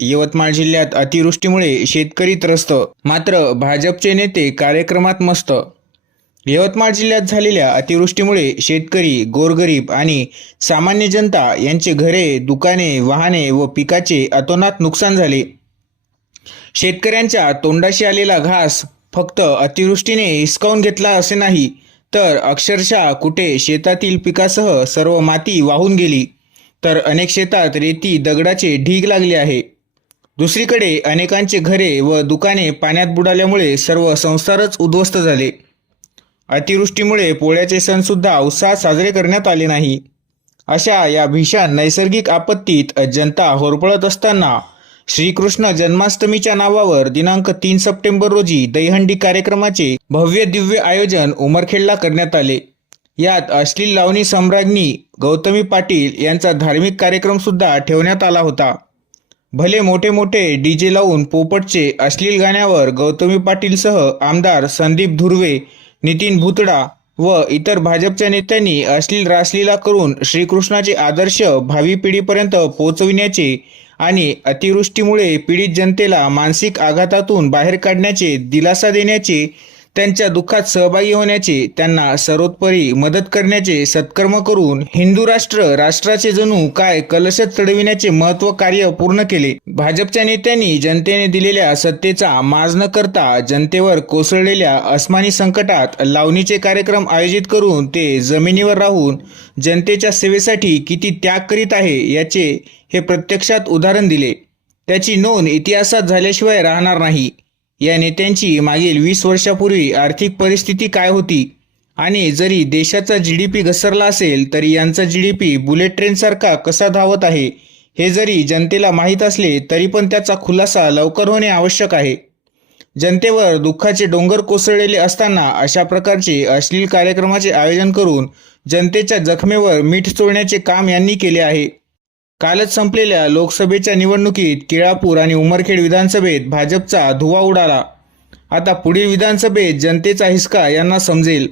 यवतमाळ जिल्ह्यात अतिवृष्टीमुळे शेतकरी त्रस्त मात्र भाजपचे नेते कार्यक्रमात मस्त. यवतमाळ जिल्ह्यात झालेल्या अतिवृष्टीमुळे शेतकरी गोरगरीब आणि सामान्य जनता यांचे घरे दुकाने वाहने व पिकाचे अतोनात नुकसान झाले. शेतकऱ्यांच्या तोंडाशी आलेला घास फक्त अतिवृष्टीने हिसकावून घेतला असे नाही तर अक्षरशः कुठे शेतातील पिकासह सर्व माती वाहून गेली. तर अनेक शेतात रेती दगडाचे ढीग लागले आहे. दुसरीकडे अनेकांचे घरे व दुकाने पाण्यात बुडाल्यामुळे सर्व संसारच उद्ध्वस्त झाले. अतिवृष्टीमुळे पोळ्याचे सणसुद्धा उत्साहात साजरे करण्यात आले नाही. अशा या भीषण नैसर्गिक आपत्तीत जनता होरपळत असताना श्रीकृष्ण जन्माष्टमीच्या नावावर दिनांक तीन सप्टेंबर रोजी दहीहंडी कार्यक्रमाचे भव्य दिव्य आयोजन उमरखेडला करण्यात आले. यात अश्लील लावणी सम्राज्ञी गौतमी पाटील यांचा धार्मिक कार्यक्रम सुद्धा ठेवण्यात आला होता. भले मोठे मोठे डीजे लावून पोपटचे अश्लील गाण्यावर गौतमी पाटीलसह आमदार संदीप धुर्वे नितीन भुतडा व इतर भाजपच्या नेत्यांनी अश्लील रासलीला करून श्रीकृष्णाचे आदर्श भावी पिढीपर्यंत पोहोचविण्याचे आणि अतिवृष्टीमुळे पीडित जनतेला मानसिक आघातातून बाहेर काढण्याचे दिलासा देण्याचे त्यांच्या दुःखात सहभागी होण्याचे त्यांना सर्वोत्परी मदत करण्याचे सत्कर्म करून हिंदू राष्ट्र राष्ट्राचे जणू काय कलशच चढविण्याचे महत्त्व कार्य पूर्ण केले. भाजपच्या नेत्यांनी जनतेने दिलेल्या सत्तेचा माज न करता जनतेवर कोसळलेल्या अस्मानी संकटात लावणीचे कार्यक्रम आयोजित करून ते जमिनीवर राहून जनतेच्या सेवेसाठी किती त्याग करीत आहे याचे हे प्रत्यक्षात उदाहरण दिले. त्याची नोंद इतिहासात झाल्याशिवाय राहणार नाही. या नेत्यांची मागील वीस वर्षापूर्वी आर्थिक परिस्थिती काय होती? आणि जरी देशाचा जी डी पी घसरला असेल तरी यांचा जी डी पी बुलेट ट्रेनसारखा कसा धावत आहे हे जरी जनतेला माहीत असले तरी पण त्याचा खुलासा लवकर होणे आवश्यक आहे. जनतेवर दुःखाचे डोंगर कोसळलेले असताना अशा प्रकारचे अश्लील कार्यक्रमाचे आयोजन करून जनतेच्या जखमेवर मीठ चोळण्याचे काम यांनी केले आहे. कालच संपलेल्या लोकसभेच्या निवडणुकीत केळापूर आणि उमरखेड विधानसभेत भाजपचा धुवा उडाला. आता पुढील विधानसभेत जनतेचा हिसका यांना समजेल.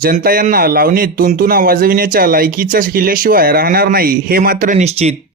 जनता यांना लावणीत तुंतुना वाजविण्याच्या लायकीचा केल्याशिवाय राहणार नाही हे मात्र निश्चित.